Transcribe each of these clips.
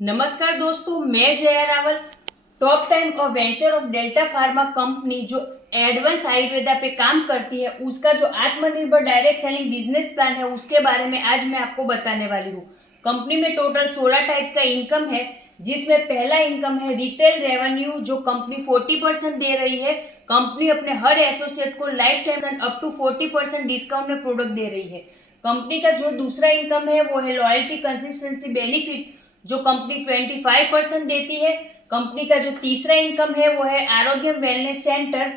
नमस्कार दोस्तों, मैं जया रावल। टॉप टाइम और venture of delta pharma company जो एडवांस आयुर्वेदा पे काम करती है, उसका जो आत्मनिर्भर डायरेक्ट सेलिंग बिजनेस प्लान है, उसके बारे में आज मैं आपको बताने वाली हूँ। कंपनी में टोटल 16 टाइप का इनकम है, जिसमें पहला इनकम है रिटेल रेवेन्यू, जो कंपनी 40% दे रही है। कंपनी अपने हर एसोसिएट को life time up to 40% discount में प्रोडक्ट दे रही है। कंपनी का जो दूसरा इनकम है वो है लॉयल्टी कंसिस्टेंसी बेनिफिट, जो कंपनी 25% देती है। कंपनी का जो तीसरा इनकम है वो है आरोग्य वेलनेस सेंटर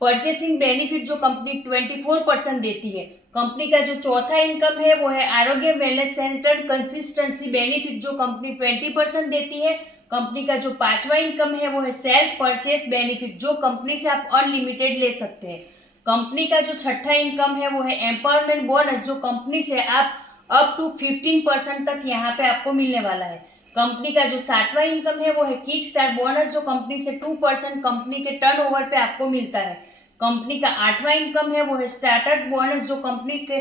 परचेसिंग बेनिफिट, जो कंपनी 24% देती है। कंपनी का जो चौथा इनकम है वो है आरोग्य वेलनेस सेंटर कंसिस्टेंसी बेनिफिट, जो कंपनी 20% देती है। कंपनी का जो पांचवा इनकम है वो है सेल्फ परचेस बेनिफिट, जो कंपनी से आप अनलिमिटेड ले सकते हैं। कंपनी का जो छठा इनकम है वो है एम्पावरमेंट बोनस, जो कंपनी से आप अप टू 15% तक यहाँ पे आपको मिलने वाला है। कंपनी का जो सातवां इनकम है वो है किक स्टार्ट बोनस, जो कंपनी से 2% कंपनी के टर्नओवर पे आपको मिलता है। कंपनी का आठवां इनकम है वो है स्टार्टअप बोनस, जो कंपनी के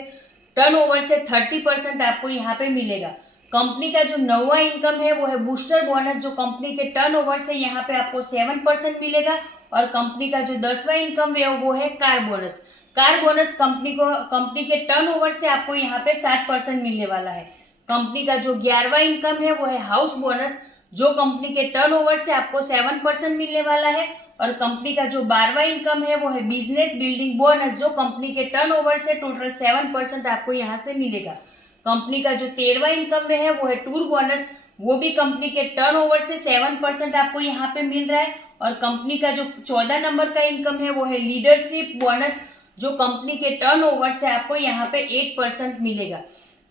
टर्नओवर से 30% आपको यहाँ पे मिलेगा। कंपनी का जो नौवां इनकम है वो है बूस्टर बोनस, जो कंपनी के टर्नओवर से यहाँ पे आपको 7% मिलेगा। और कंपनी का जो 10वां इनकम है वो है car bonus. Car bonus company के टर्नओवर से आपको यहाँ पे 7% मिलने वाला है। कंपनी का जो 11वां इनकम है वो है हाउस बोनस, जो कंपनी के टर्नओवर से आपको 7% मिलने वाला है। और कंपनी का जो 12वां इनकम है वो है बिजनेस बिल्डिंग बोनस, जो कंपनी के टर्नओवर से टोटल 7% आपको यहाँ से मिलेगा। कंपनी का जो 13वां इनकम है वो है टूर बोनस, वो भी कंपनी के टर्नओवर से 7% आपको यहाँ पे मिल रहा है। और कंपनी का जो 14 नंबर का इनकम है वो है लीडरशिप बोनस, जो कंपनी के टर्नओवर से आपको यहाँ पे 8% मिलेगा।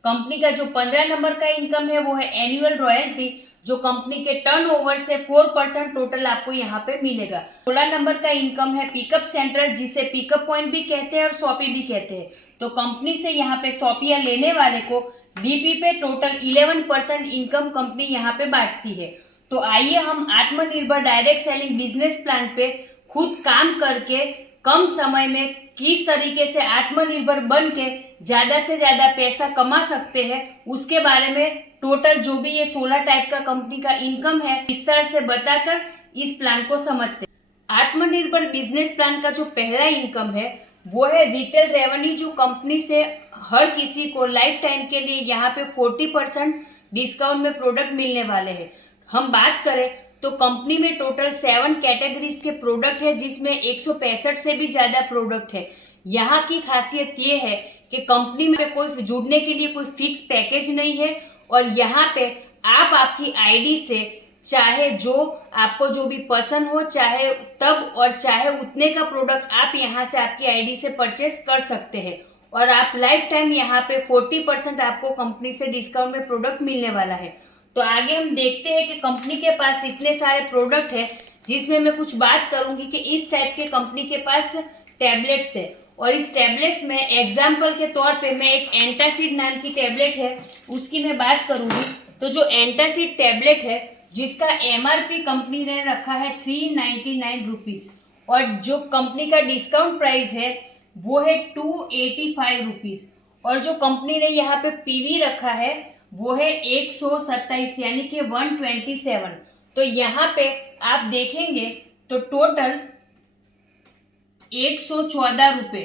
कंपनी का जो 15 नंबर का इनकम है वो है एनुअल रॉयल्टी, जो कंपनी के टर्नओवर से 4% टोटल आपको यहाँ पे मिलेगा। 16 नंबर का इनकम है पिकअप सेंटर, जिसे पिकअप पॉइंट भी कहते हैं और शॉपी भी कहते हैं। तो कंपनी से यहाँ पे शॉपियाँ लेने वाले को डीपी पे टोटल 11% इनकम कंपनी यहाँ पे बांटती है। तो आइए हम आत्मनिर्भर डायरेक्ट सेलिंग बिजनेस प्लान पे खुद काम करके कम समय में किस तरीके से आत्मनिर्भर बन के ज्यादा से ज्यादा पैसा कमा सकते हैं, उसके बारे में टोटल जो भी ये 16 टाइप का कंपनी का इनकम है, इस तरह से बताकर इस प्लान को समझते हैं। आत्मनिर्भर बिजनेस प्लान का जो पहला इनकम है वो है रिटेल रेवेन्यू, जो कंपनी से हर किसी को लाइफ टाइम के लिए यहाँ पे 40% डिस्काउंट में प्रोडक्ट मिलने वाले हैं। हम बात करें तो कंपनी में टोटल 7 कैटेगरीज के प्रोडक्ट है, जिसमें 165 से भी ज्यादा प्रोडक्ट है। यहाँ की खासियत ये है कि कंपनी में कोई जुड़ने के लिए कोई फिक्स पैकेज नहीं है, और यहाँ पे आप आपकी आईडी से चाहे जो आपको जो भी पसंद हो, चाहे तब और चाहे उतने का प्रोडक्ट आप यहाँ से आपकी आईडी से परचेस कर सकते हैं। और आप लाइफ टाइम यहाँ पे 40% आपको कंपनी से डिस्काउंट में प्रोडक्ट मिलने वाला है। तो आगे हम देखते हैं कि कंपनी के पास इतने सारे प्रोडक्ट है, जिसमें मैं कुछ बात करूंगी कि इस टाइप के कंपनी के पास टैबलेट्स है। और इस टैबलेट्स में एग्जाम्पल के तौर पे मैं एक एंटासिड नाम की टैबलेट है उसकी मैं बात करूंगी। तो जो एंटासिड टैबलेट है, जिसका एमआरपी कंपनी ने रखा है 399 रुपीज, और जो कंपनी का डिस्काउंट प्राइस है वो है 285 रुपीज, और जो कंपनी ने यहाँ पे पीवी रखा है वो है 127 यानी कि 127। तो यहाँ पे आप देखेंगे तो टोटल 114 रुपए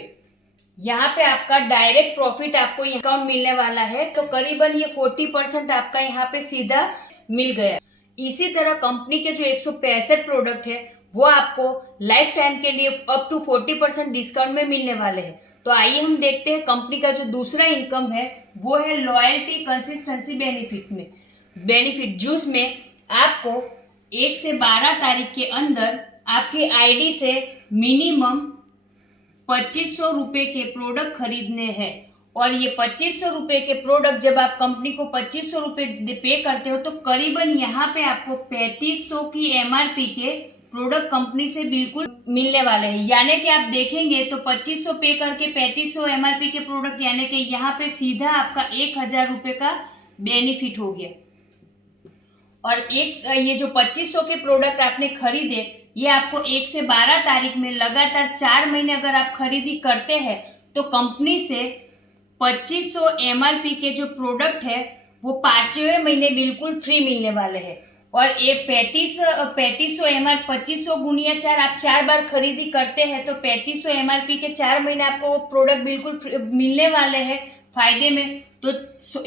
यहाँ पे आपका डायरेक्ट प्रॉफिट आपको डिस्काउंट मिलने वाला है। तो करीबन ये 40% आपका यहाँ पे सीधा मिल गया। इसी तरह कंपनी के जो 165 प्रोडक्ट है वो आपको लाइफ टाइम के लिए अप टू 40% डिस्काउंट में मिलने वाले हैं। तो आइए हम देखते हैं कंपनी का जो दूसरा इनकम है वो है लॉयल्टी कंसिस्टेंसी बेनिफिट जूस में आपको 1 से 12 तारीख के अंदर आपकी आईडी से मिनिमम 2500 रुपए के प्रोडक्ट खरीदने हैं। और ये 2500 रुपए के प्रोडक्ट जब आप कंपनी को 2500 रुपए पे करते हो, तो करीबन यहाँ पे आपको 3500 की एमआरपी के प्रोडक्ट कंपनी से बिल्कुल मिलने वाले हैं। यानी कि आप देखेंगे तो 2500 पे करके 3500 एमआरपी के प्रोडक्ट, यानी कि यहाँ पे सीधा आपका 1000 रुपए का बेनिफिट हो गया। और ये जो 2500 के प्रोडक्ट आपने खरीदे, ये आपको 1 से 12 तारीख में लगातार 4 महीने अगर आप खरीदी करते हैं, तो कंपनी से 2500 एमआरपी के जो प्रोडक्ट है वो 5वें महीने बिल्कुल फ्री मिलने वाले हैं। और ये 3500 MR 2500 गुणिया 4 आप 4 बार खरीदी करते हैं तो 3500 MRP के 4 महीने आपको वो प्रोडक्ट बिल्कुल मिलने वाले हैं फायदे में। तो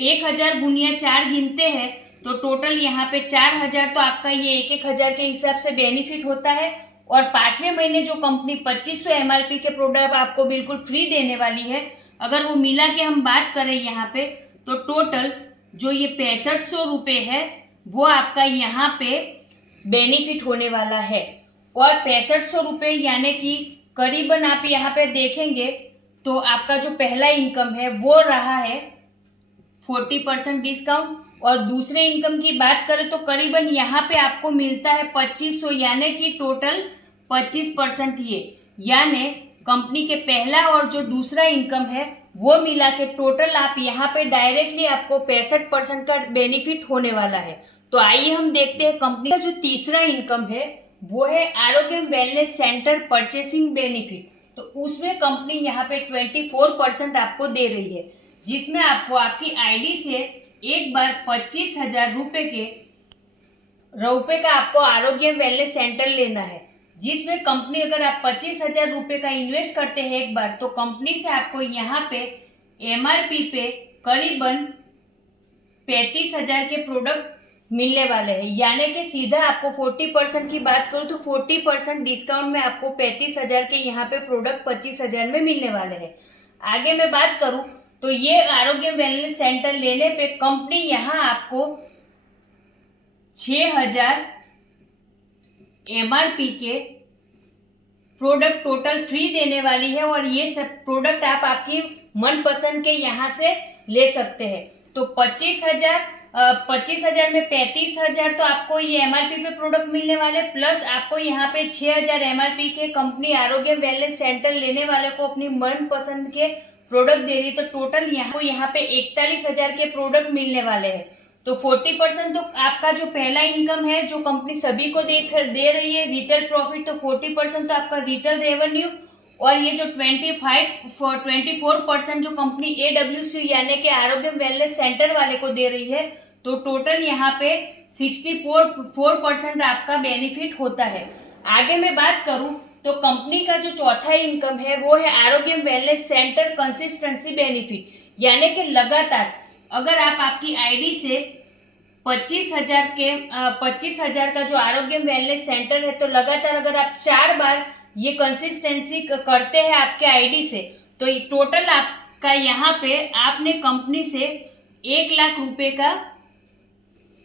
1000 गुणिया 4 गिनते हैं तो टोटल यहाँ पे 4000, तो आपका ये 1000 के हिसाब से बेनिफिट होता है। और 5वें महीने जो कंपनी 2500 MRP के प्रोडक्ट आपको बिल्कुल फ्री देने वाली है, अगर वो मिला के हम बात करें यहाँ पे तो टोटल जो ये 6500 रुपये है वो आपका यहाँ पे बेनिफिट होने वाला है। और 6500 रुपये यानी कि करीबन आप यहाँ पे देखेंगे तो आपका जो पहला इनकम है वो रहा है 40% डिस्काउंट, और दूसरे इनकम की बात करें तो करीबन यहाँ पे आपको मिलता है 2500 यानी कि टोटल 25%। ये यानी कंपनी के पहला और जो दूसरा इनकम है वो मिला के टोटल आप यहाँ पे डायरेक्टली आपको 65% का बेनिफिट होने वाला है। तो आइए हम देखते हैं कंपनी का जो तीसरा इनकम है वो है आरोग्य वेलनेस सेंटर परचेसिंग बेनिफिट। तो उसमें कंपनी यहाँ पे 24% आपको दे रही है, जिसमें आपको आपकी आईडी से एक बार 25,000 रुपए का आपको आरोग्य वेलनेस सेंटर लेना है, जिसमें कंपनी अगर आप 25,000 रुपए का इन्वेस्ट करते हैं एक बार तो कंपनी से आपको यहाँ पे MRP पे करीबन 35,000 के प्रोडक्ट मिलने वाले हैं। यानी कि सीधा आपको 40% की बात करूँ तो 40% डिस्काउंट में आपको 35,000 के यहाँ पे प्रोडक्ट 25,000 में मिलने वाले हैं। आगे मैं बात करूँ तो ये आरोग्य वेलनेस सेंटर लेने पे कंपनी यहाँ आपको 6,000 MRP के प्रोडक्ट टोटल फ्री देने वाली है, और ये सब प्रोडक्ट आप आपकी मनपसंद के यहाँ से ले सकते हैं। तो 25,000 में 35,000 तो आपको ये MRP पे प्रोडक्ट मिलने वाले, प्लस आपको यहाँ पे 6,000 MRP के कंपनी आरोग्य वेलनेस सेंटर लेने वाले को अपनी मनपसंद के प्रोडक्ट दे रही है। तो टोटल यहाँ पे 41,000 के प्रोडक्ट मिलने वाले हैं। तो 40% तो आपका जो पहला इनकम है जो कंपनी सभी को दे रही है रिटेल प्रॉफिट, तो 40% तो आपका रिटेल रेवेन्यू, और ये जो 24% जो कंपनी AWC यानी कि आरोग्य वेलनेस सेंटर वाले को दे रही है, तो टोटल यहाँ पे 64% आपका बेनिफिट होता है। आगे मैं बात करूं तो कंपनी का जो चौथा इनकम है वो है आरोग्य वेलनेस सेंटर कंसिस्टेंसी बेनिफिट, यानी कि लगातार अगर आप आपकी आईडी से 25,000 का जो आरोग्य वेलनेस सेंटर है तो लगातार अगर आप 4 बार ये कंसिस्टेंसी करते हैं आपके आईडी से तो टोटल आपका यहाँ पे आपने कंपनी से 1 लाख रुपए का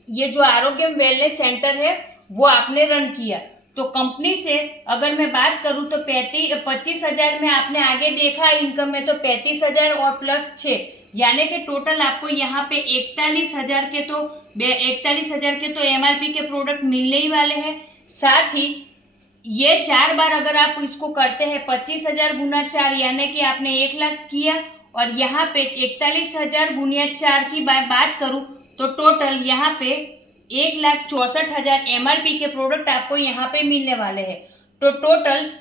ये जो आरोग्य वेलनेस सेंटर है वो आपने रन किया। तो कंपनी से अगर मैं बात करूं तो 25,000 में आपने आगे देखा इनकम में तो 35,000 और प्लस 6 यानी कि टोटल आपको यहाँ पे 41,000 के तो MRP के प्रोडक्ट मिलने ही वाले हैं। साथ ही ये 4 बार अगर आप इसको करते हैं 25,000 गुना 4 यानी कि आपने 1 लाख किया, और यहाँ पे 41,000 गुनिया 4 की बात करूं तो टोटल यहाँ पे 1,64,000 MRP के प्रोडक्ट आपको यहाँ पे मिलने वाले हैं। तो टोटल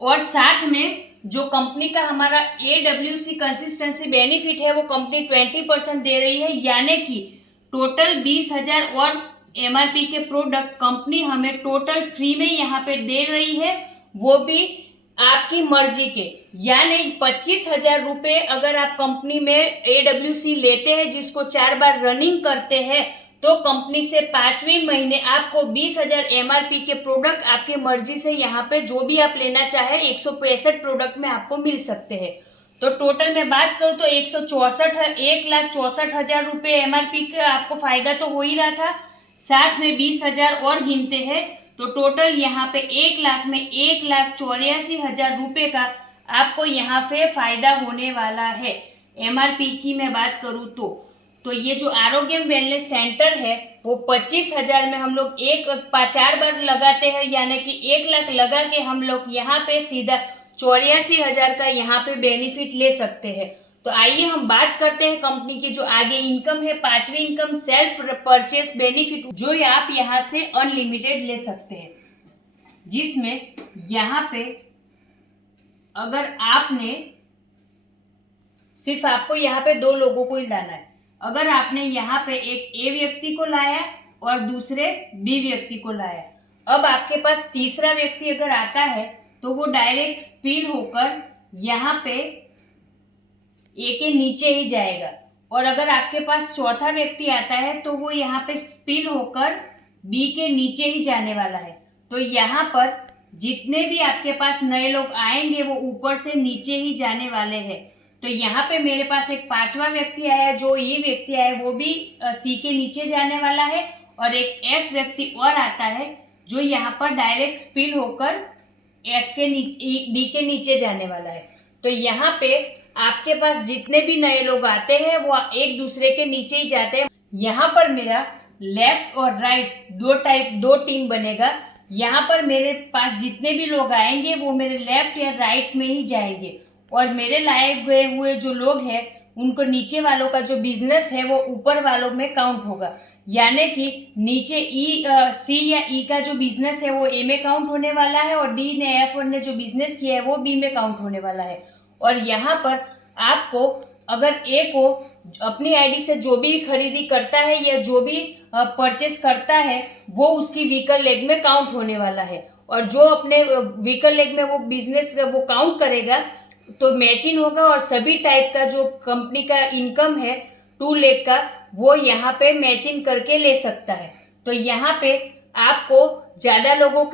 और साथ में जो कंपनी का हमारा AWC कंसिस्टेंसी बेनिफिट है वो कंपनी 20% दे रही है, यानी कि टोटल 20,000 और MRP के प्रोडक्ट कंपनी हमें टोटल फ्री में यहाँ पे दे रही है, वो भी आपकी मर्जी के। यानी 25,000 रुपये अगर आप कंपनी में AWC लेते हैं जिसको 4 बार रनिंग करते हैं तो कंपनी से 5वें महीने आपको 20,000 MRP के प्रोडक्ट आपके मर्जी से यहाँ पे जो भी आप लेना चाहे 165 प्रोडक्ट में आपको मिल सकते हैं। तो टोटल में बात करूँ तो 1,64,000 रुपये MRP का आपको फायदा तो हो ही रहा था, साथ में 20,000 और गिनते हैं तो टोटल यहाँ पे 1 लाख में 1,84,000 रुपये का आपको यहाँ पे फायदा होने वाला है। MRP की मैं बात करूँ तो ये जो आरोग्य वेलनेस सेंटर है वो 25,000 में हम लोग 4 बार लगाते हैं, यानी कि 1 लाख लगा के हम लोग यहाँ पे सीधा 84,000 का यहाँ पे बेनिफिट ले सकते हैं। तो आइए हम बात करते हैं कंपनी की जो आगे इनकम है, 5वीं इनकम सेल्फ परचेस बेनिफिट, जो आप यहाँ से अनलिमिटेड ले सकते हैं, जिसमें यहाँ पे अगर आपने सिर्फ आपको यहाँ पे 2 लोगों को ही लाना है। अगर आपने यहाँ पे एक ए व्यक्ति को लाया और दूसरे बी व्यक्ति को लाया, अब आपके पास तीसरा व्यक्ति अगर आता है तो वो डायरेक्ट स्पिल होकर यहाँ पे ए के नीचे ही जाएगा, और अगर आपके पास चौथा व्यक्ति आता है तो वो यहाँ पे स्पिल होकर बी के नीचे ही जाने वाला है। तो यहाँ पर जितने भी आपके पास नए लोग आएंगे वो ऊपर से नीचे ही जाने वाले हैं। तो यहाँ पे मेरे पास एक पांचवा व्यक्ति आया, जो ये व्यक्ति आया वो भी सी के नीचे जाने वाला है, और एक एफ व्यक्ति और आता है जो यहाँ पर डायरेक्ट स्पिल होकर एफ के नीचे डी के नीचे जाने वाला है। तो यहाँ पे आपके पास जितने भी नए लोग आते हैं वो एक दूसरे के नीचे ही जाते हैं। यहाँ पर मेरा लेफ्ट और राइट दो टीम बनेगा। यहाँ पर मेरे पास जितने भी लोग आएंगे वो मेरे लेफ्ट या राइट में ही जाएंगे, और मेरे लाए गए हुए जो लोग हैं उनको नीचे वालों का जो बिजनेस है वो ऊपर वालों में काउंट होगा। यानी कि नीचे सी या ई का जो बिजनेस है वो ए में काउंट होने वाला है, और डी ने एफ ने जो बिजनेस किया है वो बी में काउंट होने वाला है। और यहाँ पर आपको अगर ए को अपनी आईडी से जो भी खरीदी करता है या जो भी परचेस करता है वो उसकी वीकर लेग में काउंट होने वाला है, और जो अपने वीकर लेग में वो बिजनेस वो काउंट करेगा तो मैचिंग होगा, और सभी टाइप का जो कंपनी का इनकम है 2 लेग का वो यहाँ पे मैचिंग करके ले सकता है। तो यहाँ पे आपको ज़्यादा लोगों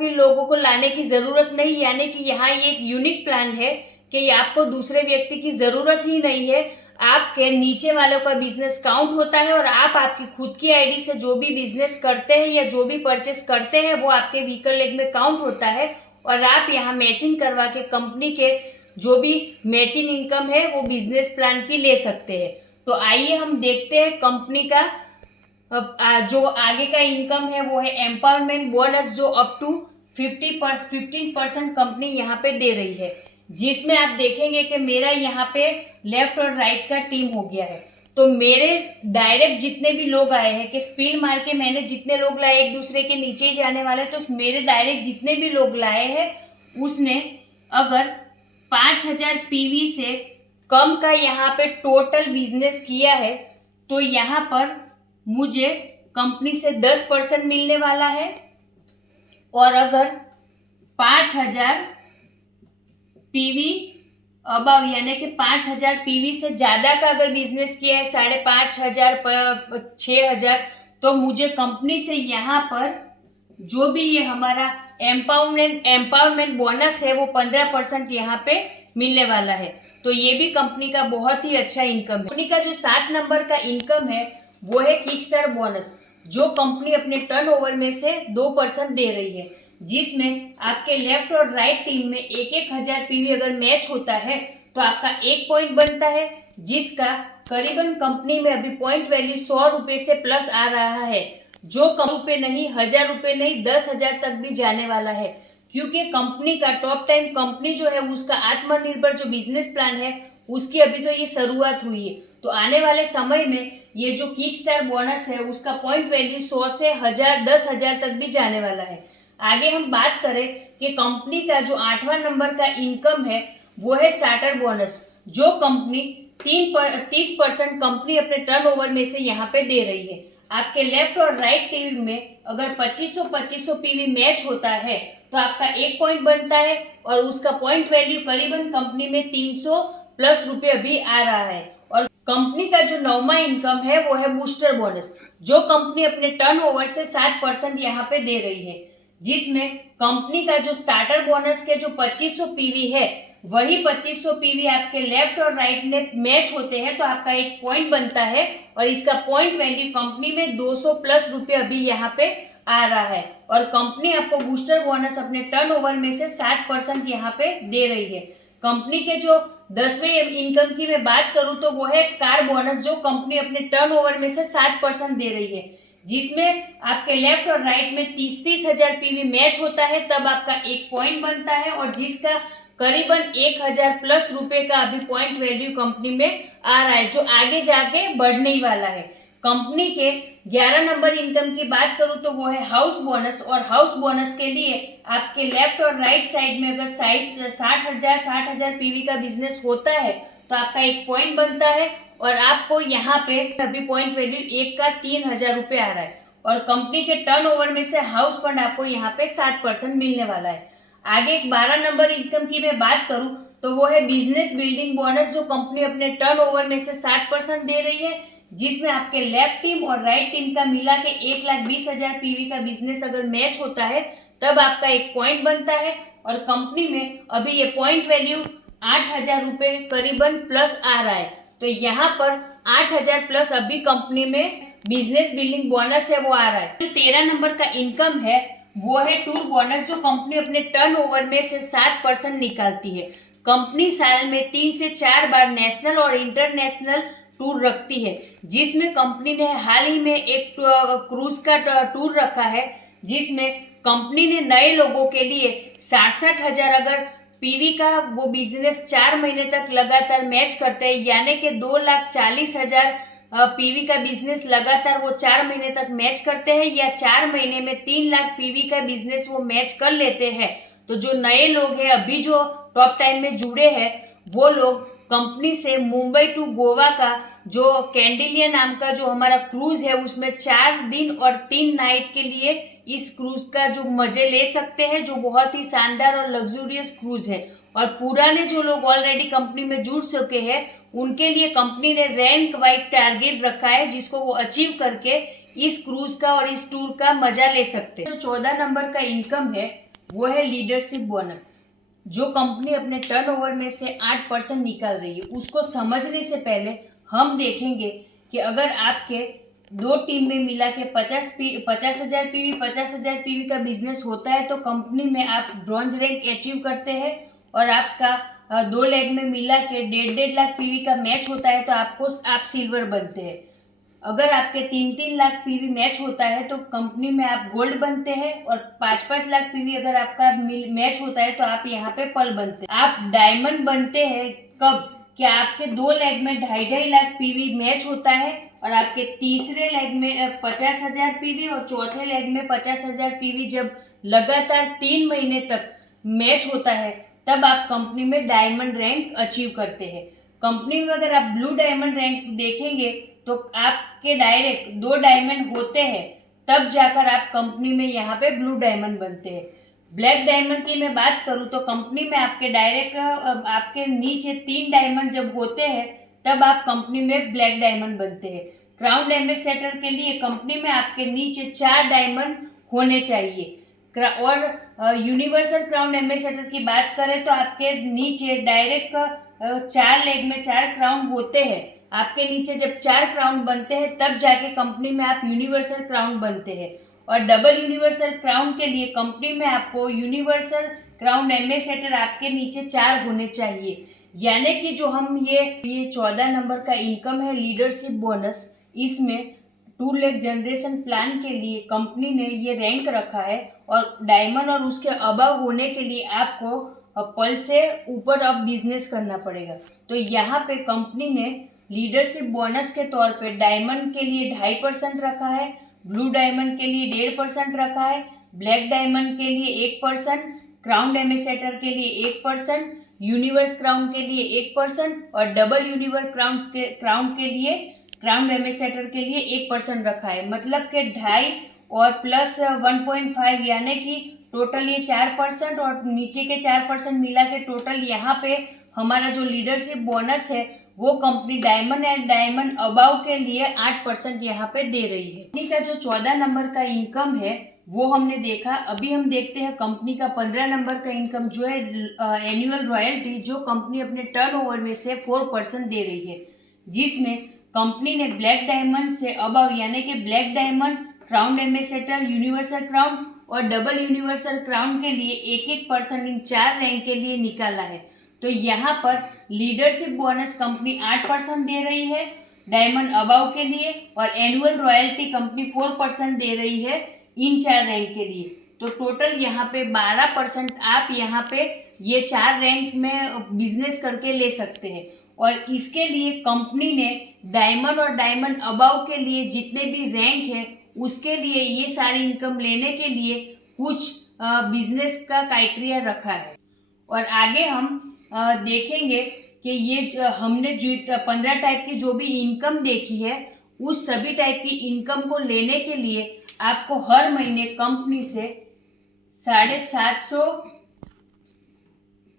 को लाने की ज़रूरत नहीं, यानी कि यहाँ ये एक यूनिक प्लान है कि आपको दूसरे व्यक्ति की ज़रूरत ही नहीं है। आपके नीचे वालों का बिजनेस काउंट होता है, और आप आपकी खुद की आईडी से जो भी बिजनेस करते हैं या जो भी परचेस करते हैं वो आपके व्हीकल लेग में काउंट होता है, और आप यहाँ मैचिंग करवा के कंपनी के जो भी मैचिंग इनकम है वो बिजनेस प्लान की ले सकते हैं। तो आइए हम देखते हैं कंपनी का जो आगे का इनकम है वो है एम्पावरमेंट बोनस, जो अप टू 15% कंपनी यहाँ पे दे रही है, जिसमें आप देखेंगे कि मेरा यहाँ पे लेफ्ट और राइट का टीम हो गया है। तो मेरे डायरेक्ट जितने भी लोग आए हैं कि स्पिल मार के मैंने जितने लोग लाए एक दूसरे के नीचे ही जाने वाले, तो मेरे डायरेक्ट जितने भी लोग लाए हैं उसने अगर 5000 पीवी से कम का यहाँ पे टोटल बिजनेस किया है तो यहाँ पर मुझे कंपनी से 10% मिलने वाला है, और अगर 5000 पीवी अबव यानी कि 5000 पीवी से ज़्यादा का अगर बिजनेस किया है 5500 6000, तो मुझे कंपनी से यहाँ पर जो भी ये हमारा एम्पावरमेंट बोनस है वो 15% यहाँ पे मिलने वाला है। तो ये भी कंपनी का बहुत ही अच्छा इनकम है। कंपनी का जो 7 नंबर का इनकम है वो है किकस्टार्टर बोनस, जो कंपनी अपने टर्नओवर में से 2% दे रही है, जिसमें आपके लेफ्ट और राइट टीम में 1000 पीवी अगर मैच होता है तो आपका 1 पॉइंट बनता है, जिसका करीबन कंपनी में अभी पॉइंट वैल्यू 100 रुपये से प्लस आ रहा है, जो कम रुपये नहीं 1000 रुपये नहीं 10,000 तक भी जाने वाला है। क्योंकि कंपनी का टॉप टाइम कंपनी जो है उसका आत्मनिर्भर जो बिजनेस प्लान है उसकी अभी तो ये शुरुआत हुई है। तो आने वाले समय में ये जो किकस्टार्टर बोनस है उसका पॉइंट वैल्यू 100 से 1000 10,000 तक भी जाने वाला है। आगे हम बात करें कि कंपनी का जो 8वां नंबर का इनकम है वो है स्टार्टर बोनस, जो कंपनी 30% कंपनी अपने टर्नओवर में से यहाँ पे दे रही है। आपके लेफ्ट और राइट टीम में अगर 2500 पीवी मैच होता है तो आपका 1 पॉइंट बनता है, और उसका पॉइंट वैल्यू करीबन कंपनी में 300 प्लस रुपये अभी आ रहा है। और कंपनी का जो 9वां इनकम है वो है बूस्टर बोनस, जो कंपनी अपने टर्नओवर से 7% यहाँ पे दे रही है, जिसमें कंपनी का जो स्टार्टर बोनस के जो 2500 पीवी है वही 2500 पीवी आपके लेफ्ट और राइट में मैच होते हैं तो आपका 1 पॉइंट बनता है, और इसका पॉइंट वैल्यू कंपनी में 200 प्लस रुपये अभी यहाँ पे आ रहा है। और कंपनी आपको बूस्टर बोनस अपने टर्नओवर में से 7% यहाँ पे दे रही है। कंपनी के जो 10वें इनकम की मैं बात करूं तो वो है कार बोनस, जो कंपनी अपने टर्नओवर में से 7% दे रही है, जिसमें आपके लेफ्ट और राइट में 30,000 पीवी मैच होता है तब आपका 1 पॉइंट बनता है, और जिसका करीबन 1000 प्लस रुपए का अभी पॉइंट वैल्यू कंपनी में आ रहा है, जो आगे जाके बढ़ने ही वाला है। कंपनी के 11 नंबर इनकम की बात करूं तो वो है हाउस बोनस, और हाउस बोनस के लिए आपके लेफ्ट और राइट साइड में अगर 60,000 पीवी का बिजनेस होता है तो आपका 1 पॉइंट बनता है, और आपको यहाँ पे अभी पॉइंट वैल्यू 1 का 3,000 रुपये आ रहा है और कंपनी के टर्नओवर में से हाउस फंड आपको यहाँ पे 60% मिलने वाला है। आगे एक 12 नंबर इनकम की मैं बात करूँ तो वो है बिजनेस बिल्डिंग बोनस, जो कंपनी अपने टर्नओवर में से 60% दे रही है, जिसमें आपके लेफ्ट टीम और राइट टीम का मिला के 1,20,000 पीवी का बिजनेस अगर मैच होता है तब आपका एक पॉइंट बनता है और कंपनी में अभी ये पॉइंट वैल्यू 8,000 रुपये करीबन प्लस आ रहा है। तो यहाँ पर 8,000 प्लस अभी कंपनी में बिजनेस बिल्डिंग बोनस है वो आ रहा है। जो 13 नंबर का इनकम है वो है टूर बोनस, जो कंपनी अपने टर्नओवर में से 7% निकालती है। कंपनी साल में 3 से 4 बार नेशनल और इंटरनेशनल टूर रखती है, जिसमें कंपनी ने हाल ही में एक क्रूज का टूर रखा है, जिसमें कंपनी ने नए लोगों के लिए 67,000 अगर पीवी का वो बिजनेस 4 महीने तक लगातार मैच करते हैं, यानी कि 2,40,000 पीवी का बिजनेस लगातार वो 4 महीने तक मैच करते हैं या 4 महीने में 3 लाख पीवी का बिजनेस वो मैच कर लेते हैं, तो जो नए लोग हैं अभी जो टॉप टाइम में जुड़े हैं वो लोग कंपनी से मुंबई टू गोवा का जो कैंडिलिया नाम का जो हमारा क्रूज है उसमें 4 दिन और 3 नाइट के लिए इस क्रूज का जो मजे ले सकते हैं, जो बहुत ही शानदार और लग्जूरियस क्रूज है। और पुराने जो लोग ऑलरेडी कंपनी में जुड़ चुके हैं उनके लिए कंपनी ने रैंक वाइज टारगेट रखा है, जिसको वो अचीव करके इस क्रूज का और इस टूर का मजा ले सकते हैं। जो 14 नंबर का इनकम है वो है लीडरशिप बोनस, जो कंपनी अपने टर्नओवर में से 8% निकाल रही है। उसको समझने से पहले हम देखेंगे कि अगर आपके दो टीम में मिला के 50,000 पीवी 50,000 पीवी का बिजनेस होता है तो कंपनी में आप ब्रॉन्ज रैंक अचीव करते हैं, और आपका 2 लेग में मिला के 1.5 लाख पीवी का मैच होता है तो आप सिल्वर बनते हैं। अगर आपके 3-3 लाख पीवी मैच होता है तो कंपनी में आप गोल्ड बनते हैं, और 5-5 लाख पीवी अगर आपका मैच होता है तो आप यहाँ पे पर्ल बनते हैं। आप डायमंड बनते हैं कब, कि आपके 2 लेग में 2.5 लाख पीवी मैच होता है और आपके तीसरे लेग में 50,000 पीवी और चौथे लेग में 50,000 पीवी जब लगातार 3 महीने तक मैच होता है तब आप कंपनी में डायमंड रैंक अचीव करते हैं। कंपनी में अगर आप ब्लू डायमंड रैंक देखेंगे तो आपके डायरेक्ट 2 डायमंड होते हैं तब जाकर आप कंपनी में यहाँ पे ब्लू डायमंड बनते हैं। ब्लैक डायमंड की मैं बात करूँ तो कंपनी में आपके डायरेक्ट आपके नीचे 3 डायमंड जब होते हैं तब आप कंपनी में ब्लैक डायमंड बनते हैं। क्राउन एम्बेसडर के लिए कंपनी में आपके नीचे 4 डायमंड होने चाहिए, और यूनिवर्सल क्राउन एम्बेसडर की बात करें तो आपके नीचे डायरेक्ट 4 लेग में 4 क्राउन होते हैं। आपके नीचे जब 4 क्राउन बनते हैं तब जाके कंपनी में आप यूनिवर्सल क्राउन बनते हैं। और डबल यूनिवर्सल क्राउन के लिए कंपनी में आपको यूनिवर्सल क्राउन एम्बेसडर आपके नीचे 4 होने चाहिए। यानी कि जो हम ये 14 नंबर का इनकम है लीडरशिप बोनस, इसमें 2 लाख जनरेशन प्लान के लिए कंपनी ने ये रैंक रखा है, और डायमंड और उसके अबव होने के लिए आपको पर्ल से ऊपर अब बिजनेस करना पड़ेगा। तो यहाँ पे कंपनी ने लीडरशिप बोनस के तौर पे डायमंड के लिए 2.5% रखा है, ब्लू डायमंड के लिए 1.5% रखा है, ब्लैक डायमंड के लिए 1%, क्राउन एम्बेसडर के लिए 1%, यूनिवर्स क्राउन के लिए 1% और डबल यूनिवर्स क्राउन के लिए क्राउन एम्बेसडर के लिए 1% रखा है। मतलब कि 2.5 और प्लस 1.5 यानी कि टोटल ये 4% और नीचे के 4% मिला के टोटल यहाँ पे हमारा जो लीडरशिप बोनस है वो company diamond and diamond above के लिए 8% यहाँ पे दे रही है। कंपनी का जो 14 नंबर का इनकम है वो हमने देखा। अभी हम देखते हैं कंपनी का 15 नंबर का इनकम जो है एनुअल रॉयल्टी, जो कंपनी अपने टर्नओवर में से 4% दे रही है, जिसमें कंपनी ने ब्लैक डायमंड से अबव यानी कि black diamond, crown ambassador, universal crown और डबल यूनिवर्सल क्राउन के लिए 1% इन 4 रैंक के लिए निकाला है। तो यहाँ पर लीडरशिप बोनस कंपनी 8% दे रही है डायमंड अबव के लिए, और एनुअल रॉयल्टी कंपनी 4% दे रही है इन 4 रैंक के लिए। तो टोटल यहाँ पे 12% आप यहाँ पे ये 4 रैंक में बिजनेस करके ले सकते हैं। और इसके लिए कंपनी ने डायमंड और डायमंड अबव के लिए जितने भी रैंक है उसके लिए ये सारी इनकम लेने के लिए कुछ बिजनेस का क्राइटेरिया रखा है। और आगे हम देखेंगे कि ये हमने जो 15 टाइप की जो भी इनकम देखी है, उस सभी टाइप की इनकम को लेने के लिए आपको हर महीने कंपनी से 750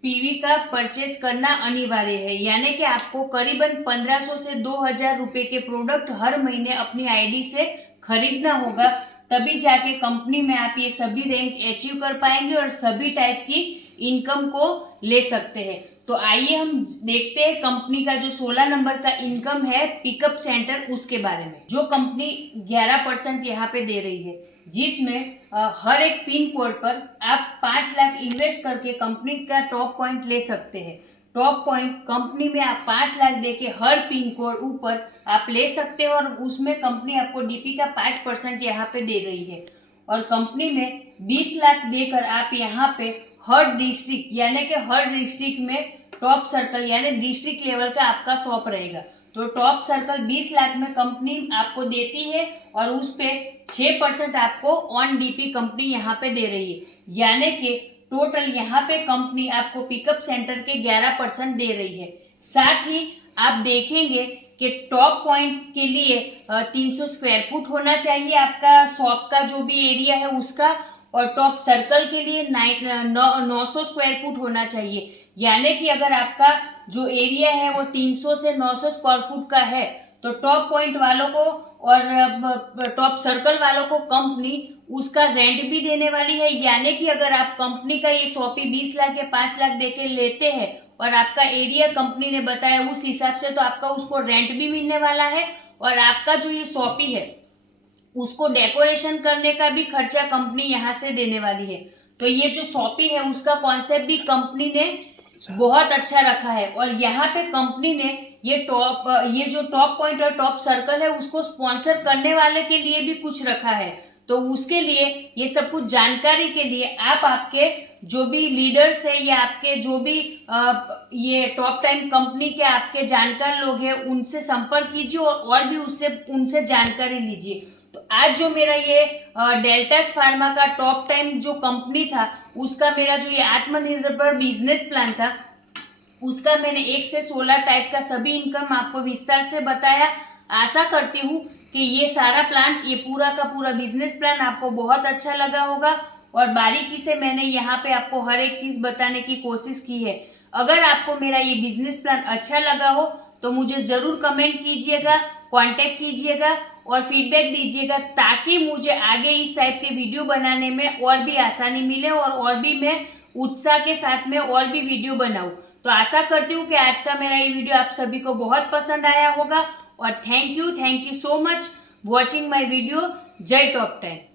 पीवी का परचेस करना अनिवार्य है। यानी कि आपको करीबन 1500 से 2000 रुपए के प्रोडक्ट हर महीने अपनी आईडी से खरीदना होगा, तभी जाके कंपनी में आप ये सभी रैंक अचीव कर पाएंगे और सभी टाइप की इनकम को ले सकते हैं। तो आइए हम देखते हैं कंपनी का जो 16 नंबर का इनकम है पिकअप सेंटर, उसके बारे में। जो कंपनी 11% यहाँ पे दे रही है, जिसमें हर एक पिन कोड पर आप 5 लाख इन्वेस्ट करके कंपनी का टॉप पॉइंट ले सकते हैं। टॉप पॉइंट कंपनी में आप 5 लाख देके हर पिन कोड ऊपर आप ले सकते हो और उसमें कंपनी आपको डीपी का 5% यहाँ पे दे रही है। और कंपनी में 20 लाख देकर आप यहाँ पे हर डिस्ट्रिक्ट यानी कि हर डिस्ट्रिक्ट में टॉप सर्कल यानी डिस्ट्रिक्ट लेवल का आपका शॉप रहेगा। तो टॉप सर्कल 20 लाख में कंपनी आपको देती है और उस पे 6% आपको ऑन डीपी कंपनी यहाँ पे दे रही है। यानी कि टोटल यहाँ पे कंपनी आपको पिकअप सेंटर के 11% दे रही है। साथ ही आप देखेंगे कि टॉप पॉइंट के लिए 300 स्क्वायर फुट होना चाहिए आपका शॉप का जो भी एरिया है उसका, और टॉप सर्कल के लिए 900 स्क्वायर फुट होना चाहिए। यानी कि अगर आपका जो एरिया है वो 300 से 900 स्क्वायर फुट का है, तो टॉप पॉइंट वालों को और टॉप सर्कल वालों को कंपनी उसका रेंट भी देने वाली है। यानी कि अगर आप कंपनी का ये शॉप ही 20 लाख या 5 लाख देके लेते हैं और आपका एरिया कंपनी ने बताया उस हिसाब से, तो आपका उसको रेंट भी मिलने वाला है और आपका जो ये शॉपी है उसको डेकोरेशन करने का भी खर्चा कंपनी यहाँ से देने वाली है। तो ये जो शॉपी है उसका कॉन्सेप्ट भी कंपनी ने बहुत अच्छा रखा है। और यहाँ पे कंपनी ने ये जो टॉप पॉइंट और टॉप सर्कल है उसको स्पॉन्सर करने वाले के लिए भी कुछ रखा है। तो उसके लिए ये सब कुछ जानकारी के लिए आप आपके जो भी लीडर्स है या आपके जो भी ये टॉप टाइम कंपनी के आपके जानकार लोग हैं उनसे संपर्क कीजिए और भी उनसे जानकारी लीजिए। तो आज जो मेरा ये डेल्टास फार्मा का टॉप टाइम जो कंपनी था उसका मेरा जो ये आत्मनिर्भर बिजनेस प्लान था उसका मैंने 1 से 16 टाइप का सभी इनकम आपको विस्तार से बताया। आशा करती हूँ कि ये सारा प्लान, ये पूरा का पूरा बिजनेस प्लान आपको बहुत अच्छा लगा होगा और बारीकी से मैंने यहाँ पे आपको हर एक चीज बताने की कोशिश की है। अगर आपको मेरा ये बिजनेस प्लान अच्छा लगा हो तो मुझे जरूर कमेंट कीजिएगा, कांटेक्ट कीजिएगा और फीडबैक दीजिएगा, ताकि मुझे आगे इस टाइप के वीडियो बनाने में और भी आसानी मिले और भी मैं उत्साह के साथ में और भी वीडियो बनाऊं। तो आशा करती हूँ कि आज का मेरा ये वीडियो आप सभी को बहुत पसंद आया होगा और thank you so much watching my video. जय टॉप टाइम।